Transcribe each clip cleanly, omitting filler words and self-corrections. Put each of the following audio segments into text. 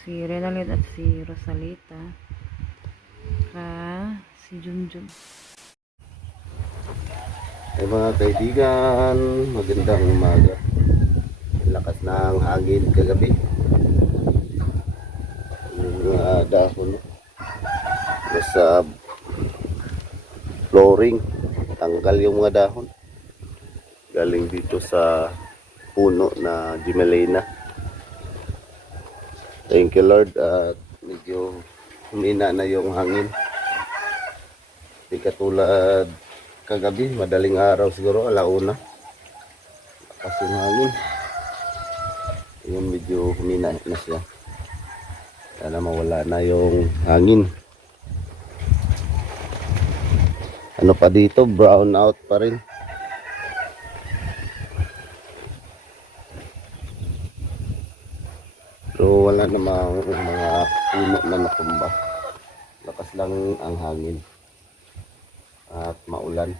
si Renalit at si Rosalita. Si Junjun. Ay mga kaibigan, magandang umaga. Lakas ng hangin kagabi. Yung mga dahon nasa flooring, tanggal yung mga dahon. Galing dito sa puno na Gimelina. Thank you Lord at medyo humina na yung hangin. Di katulad kagabi, madaling araw siguro, alauna. Lakas yung hangin. Yun, medyo humina na siya. Sana mawala na yung hangin. Ano pa dito, brown out pa rin. Pero wala namang mga puno na natumba. Lakas lang ang hangin. At maulan.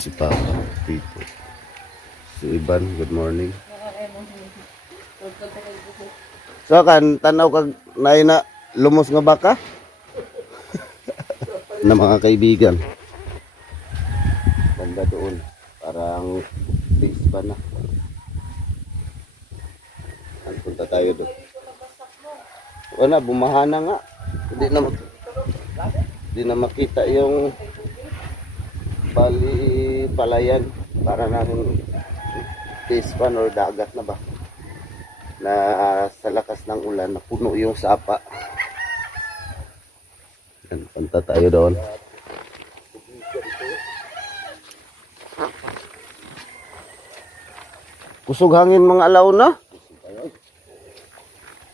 Si Papa dito. Si Ivan, good morning. So kan tanaw kag nay na lumos nga baka na mga kaibigan. Banda doon, parang base pa na. Punta tayo doon. Wala, bumaha na nga. Hindi na makita yung palayan para natin pispan or dagat na ba na sa lakas ng ulan na puno yung sapa. Yan, punta tayo doon. Kusog hangin mga alauna.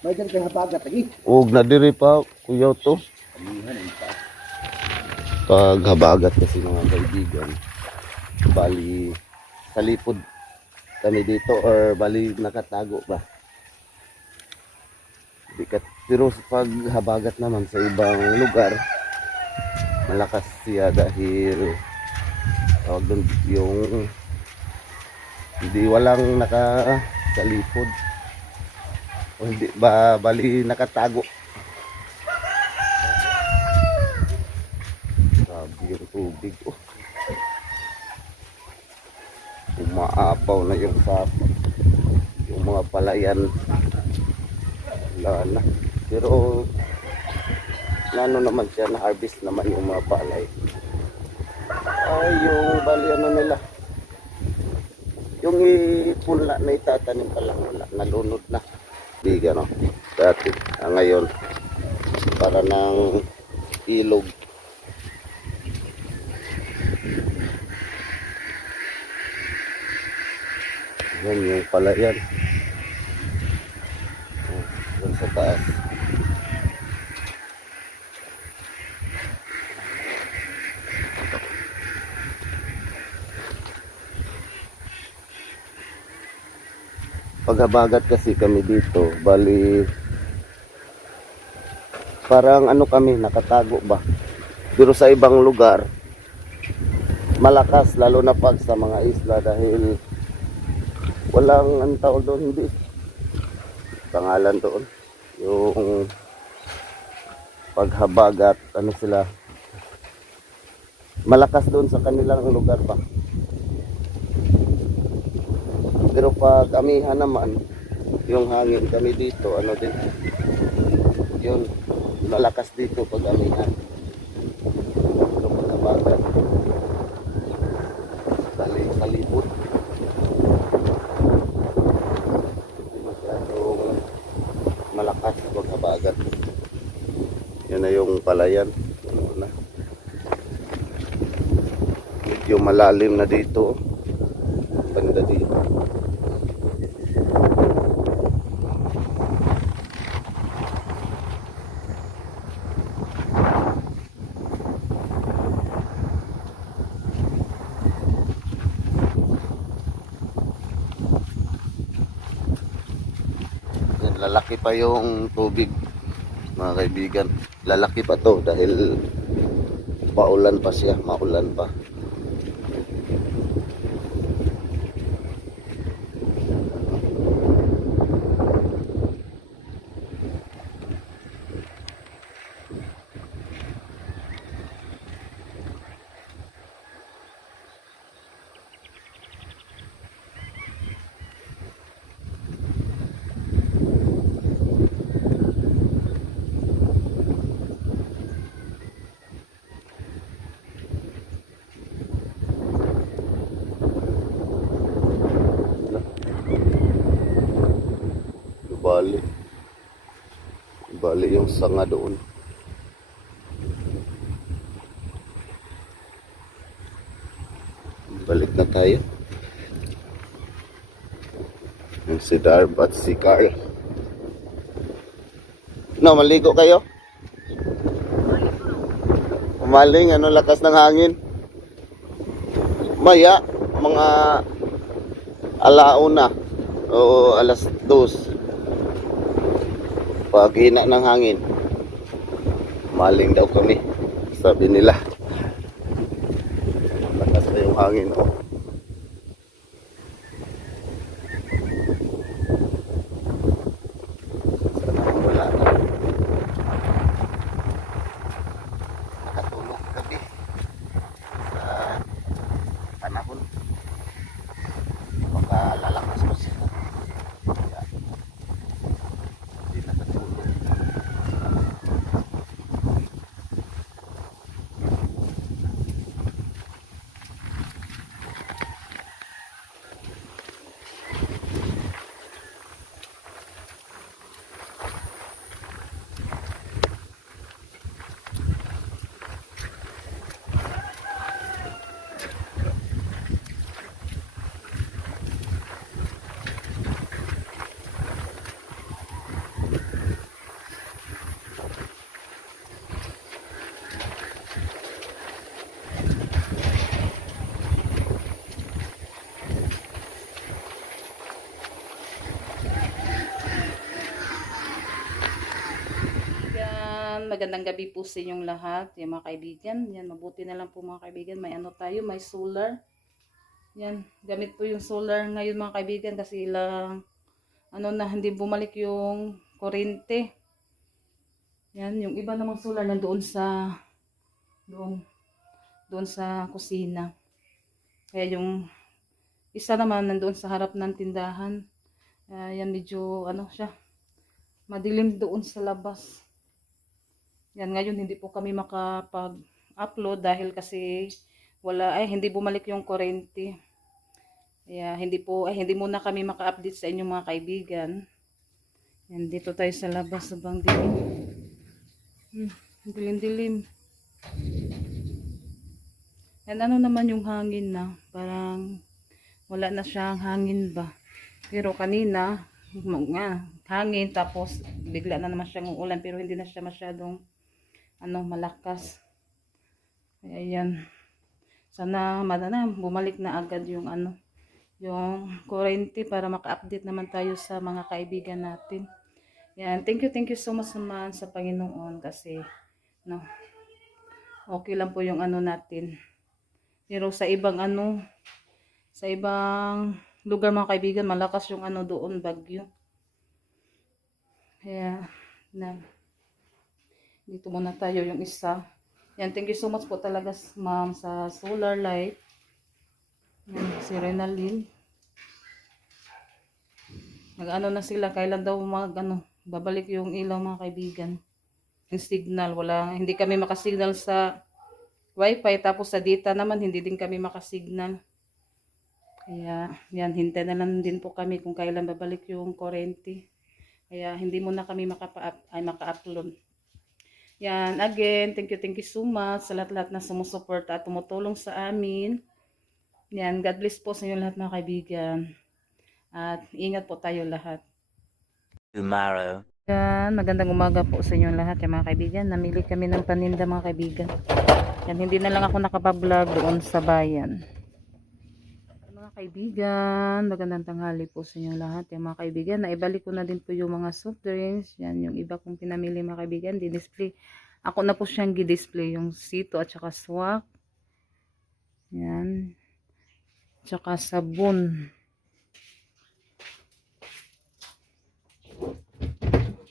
May dyan kang hapagat lagi. Huwag na diri pa kuya to. Pag habagat kasi mga kaibigan, bali sa lipod kami dito or bali nakatago ba. Pero pag habagat naman sa ibang lugar, malakas siya dahil doon yung hindi walang naka sa lipod o hindi ba bali nakatago. Yung tubig umaapaw na yung sapa, yung mga palayan wala na, pero ano naman siya, na harvest naman yung mga palay. Ay yung bali ano nila, yung ipunla na itatanim pa lang, wala, nalunod na biga no dati. Ngayon para ng ilog. Yan yung palayan. Yan sa taas. Paghabagat kasi kami dito, bali parang ano kami, nakatago ba. Pero sa ibang lugar malakas, lalo na pag sa mga isla dahil walang ang tawag doon, hindi pangalan doon yung paghabagat, ano sila, malakas doon sa kanilang lugar pa. Pero pag amihan naman yung hangin kami dito, ano din yun, malakas dito pag amihan. Pero paghabagat sa lipod malakas pag habagat. Yan na yung palayan. Ano na, medyo malalim na dito, banda dito. lalaki pa yung tubig mga kaibigan. Lalaki pa to dahil paulan pa siya, maulan pa. Bali. Bali yung sanga doon. Balik na tayo. Yung si Darb at si Carl. No, maligo kayo? Umaling, ano, lakas ng hangin. Maya, mga alauna o alas 2. Pag hina ng hangin, maling daw kami, sabi nila. Lakas na yung hangin, oh. Sana wala na. Nakatulog gabi sa panahon. Baka lalakas pa siya. Kaya, hindi nakatulog. Magandang gabi po sa inyong lahat, yung mga kaibigan. Yan, mabuti na lang po mga kaibigan. May ano tayo, may solar. Yan, gamit po yung solar ngayon mga kaibigan kasi ilang ano na hindi bumalik yung kuryente. Yan, yung iba namang solar nandoon sa doon sa kusina. Kaya yung isa naman nandoon sa harap ng tindahan. Yan, medyo ano siya, madilim doon sa labas. Yan, ngayon hindi po kami makapag-upload dahil kasi hindi bumalik yung kuryente. Kaya hindi muna kami maka-update sa inyong mga kaibigan. Yan, dito tayo sa labas sa bang dilim. Dilim-dilim. Yan, ano naman yung hangin na, parang wala na siyang hangin ba. Pero kanina, hangin tapos bigla na naman siyang uulan pero hindi na siya masyadong malakas. Kaya yan. Sana bumalik na agad yung yung kuryente para maka-update naman tayo sa mga kaibigan natin. Yan, thank you so much naman sa Panginoon kasi okay lang po yung natin. Pero sa ibang lugar mga kaibigan, malakas yung doon, bagyo. Kaya dito muna tayo yung isa. Yan, thank you so much po talaga ma'am sa solar light. Yan, si Renalyn. Nag-ano na sila, kailan daw babalik yung ilaw mga kaibigan. Yung signal, hindi kami makasignal sa wifi, tapos sa data naman, hindi din kami makasignal. Kaya, yan, hintay na lang din po kami kung kailan babalik yung kuryente. Kaya, hindi muna kami maka-upload. Yan, again, thank you so much sa lahat-lahat na sumusuporta at tumutulong sa amin. Yan, God bless po sa inyo lahat mga kaibigan. At ingat po tayo lahat. Tomorrow. Yan, magandang umaga po sa inyo lahat mga kaibigan. Namili kami ng paninda mga kaibigan. Yan, hindi na lang ako nakapag-vlog doon sa bayan. Mga Kaibigan, magandang tanghali po sa inyong lahat. Yung mga kaibigan, naibalik ko na din po yung mga soft drinks. Yan, yung iba kong pinamili mga kaibigan, di-display. Ako na po siyang gi-display, yung sito at saka swak. Yan. Tsaka sabon.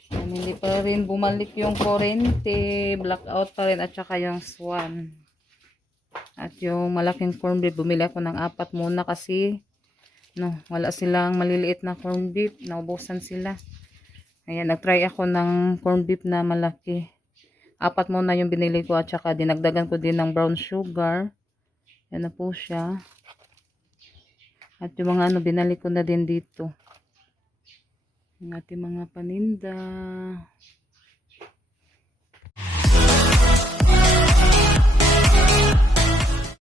Yan, hindi pa rin bumalik yung kurente, blackout pa rin at saka yung swan. At yung malaking corn beef, bumili ako ng 4 muna kasi no, wala silang maliliit na corn beef, naubusan sila. Ayan, nagtry ako ng corn beef na malaki. 4 muna yung binili ko at saka dinagdagan ko din ng brown sugar. Yan na po siya. At yung mga ano, binalik ko na din dito. Yung ating mga paninda.